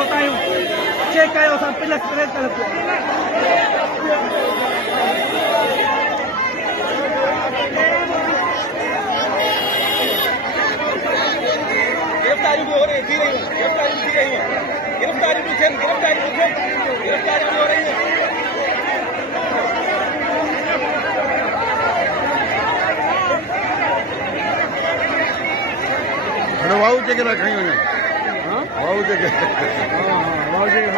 पहुतायूं check कयो असां press कलप गिरफ्तारी भी हो रही थी गिरफ्तारी भी रही है गिरफ्तारी भी हो रही है वाऊ जगह रखी हुई वाऊ जगह वाऊ जगह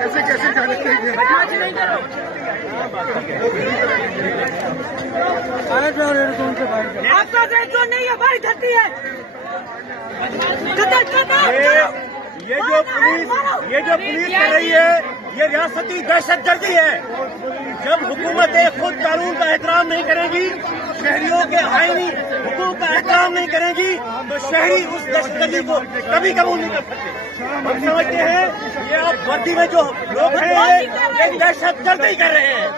ऐसे कैसे आपका देश तो नहीं है, हमारी धरती है। ये जो पुलिस कर रही है ये रियासती दहशतगर्दी है। जब हुकूमतें खुद कानून का एहतराम नहीं करेंगी, शहरियों के आईनी हुकूक का एहतराम नहीं करेंगी, तो शहरी उस दहशतगर्दी को कभी कबूल नहीं कर सकते। हम समझते हैं ये आप वर्दी में जो लोग हैं ये दहशतगर्दी कर रहे हैं।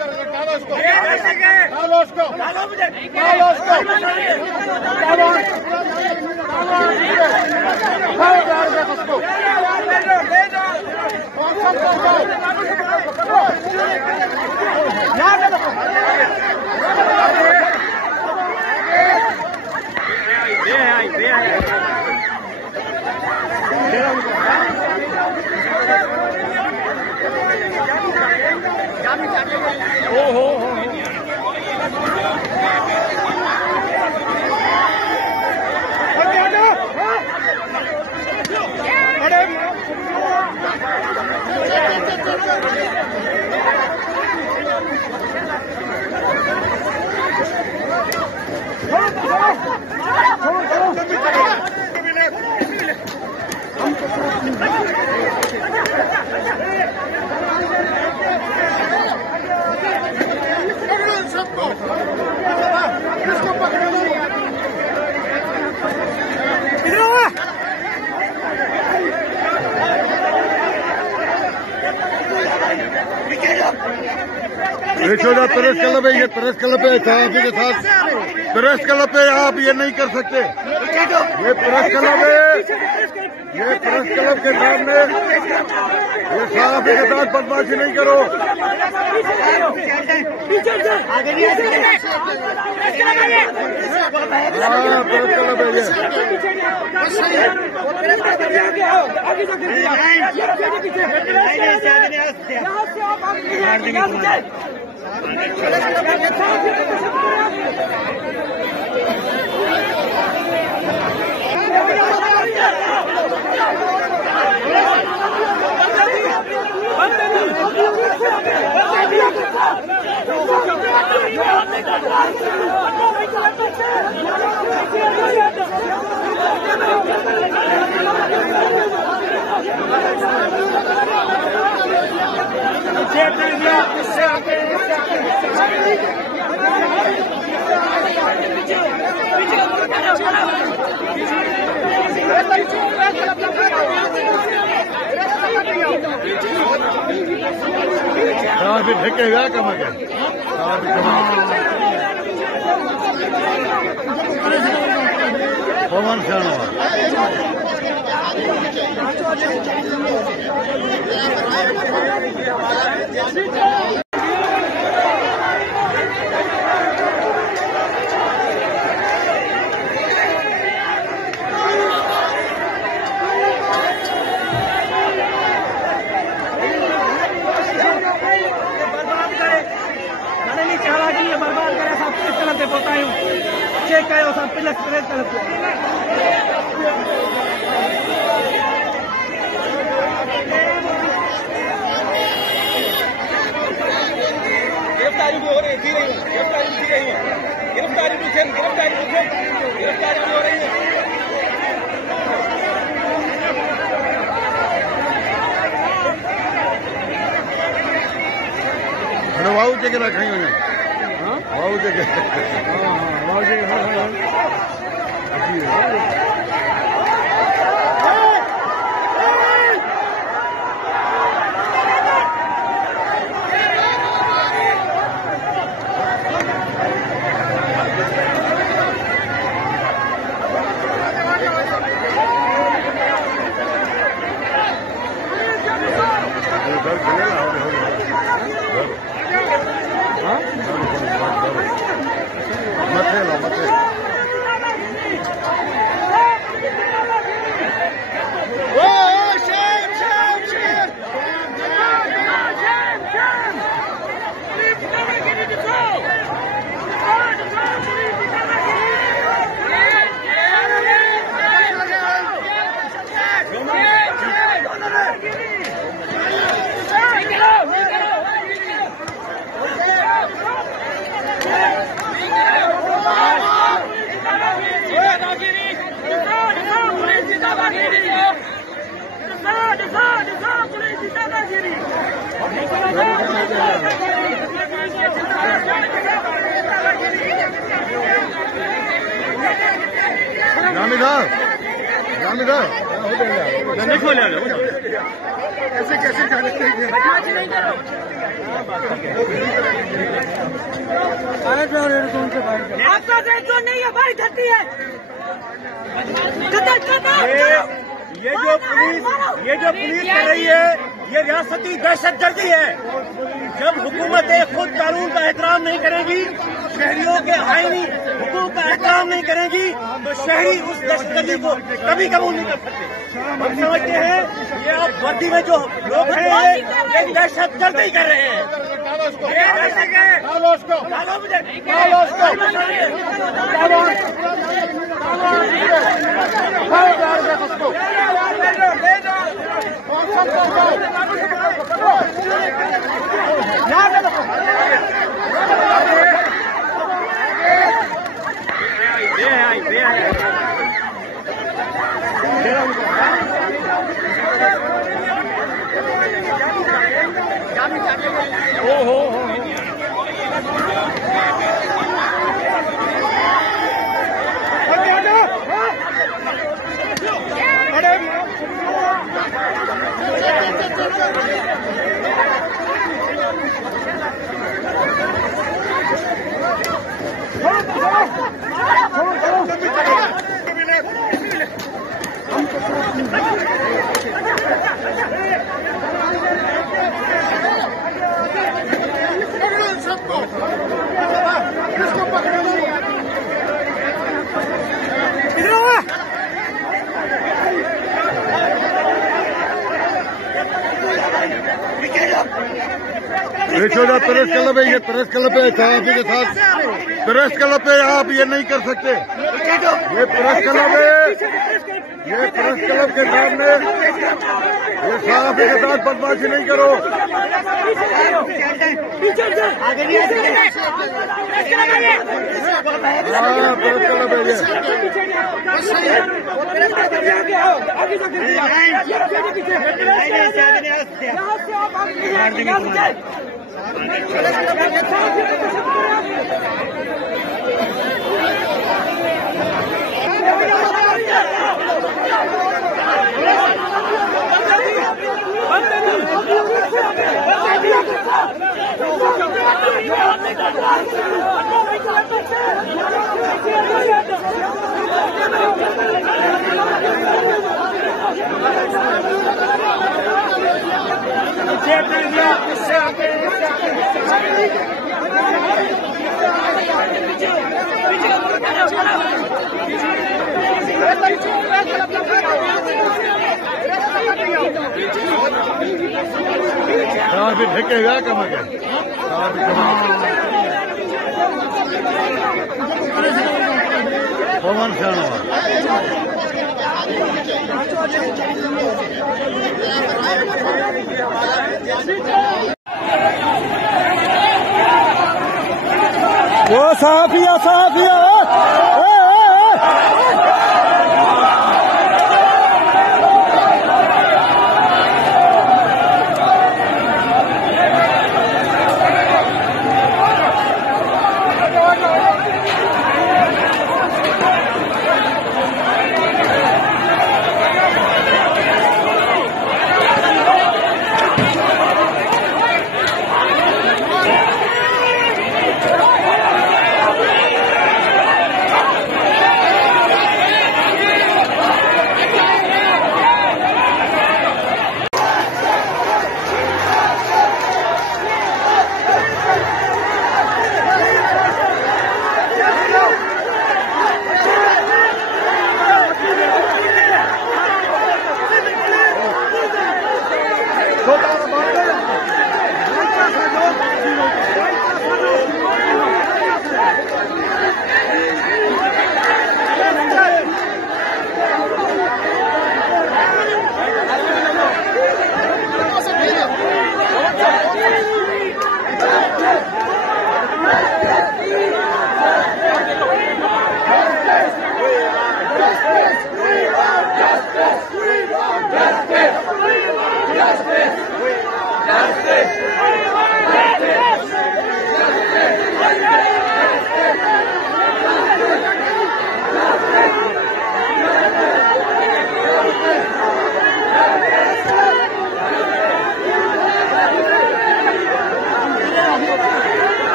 प्रेस क्लब है, ये प्रेस क्लब है, सहाफ़ी के साथ प्रेस क्लब पे आप ये नहीं कर सकते। ये प्रेस क्लब है, ये प्रेस क्लब के सामने ये सहाफ़ी के साथ बदमाशी नहीं करो। हाँ, प्रेस क्लब है ये। ढके हुआ कम है पवन शर्मा बर्बाद करे सब किस तरह से बताऊं चेक करो सब प्लस प्रेस कर गिरफ्तारी भी हो रही थी गिरफ्तारी भी रही है गिरफ्तारी भी गिरफ्तारी हो रही है वाऊ जगह रखी हुई वाऊ जगह नहीं खोले ऐसे कैसे जाने आपका दायित्व नहीं है, हमारी धरती है। ये जो पुलिस कर रही है ये रियासती दहशतगर्दी है। जब हुकूमतें खुद कानून का एहतराम नहीं करेंगी, शहरियों के आईनी हुकूक का एहतराम नहीं करेंगी, तो शहरी उस दहशतगर्दी को कभी कबूल नहीं कर सकते। हम समझते हैं ये अब वर्दी में जो लोग हैं ये दहशतगर्दी कर रहे हैं। प्रेस क्लब है, ये प्रेस क्लब है, सहाफी के साथ प्रेस क्लब पे आप ये नहीं कर सकते। ये प्रेस क्लब है, ये प्रेस क्लब के सामने ये सहाफी के साथ बदमाशी नहीं करो। हाँ, प्रेस क्लब है ये। Let's go. भी ढकेगा कम पवन शाणवा वो साफिया साफिया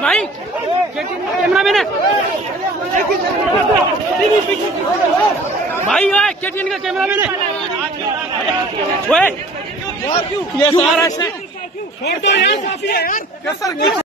भाई कैमरा मैन है भाई, KTN का कैमरा मैन है। ये सारा इसने छोड़ दो यार, काफी है यार।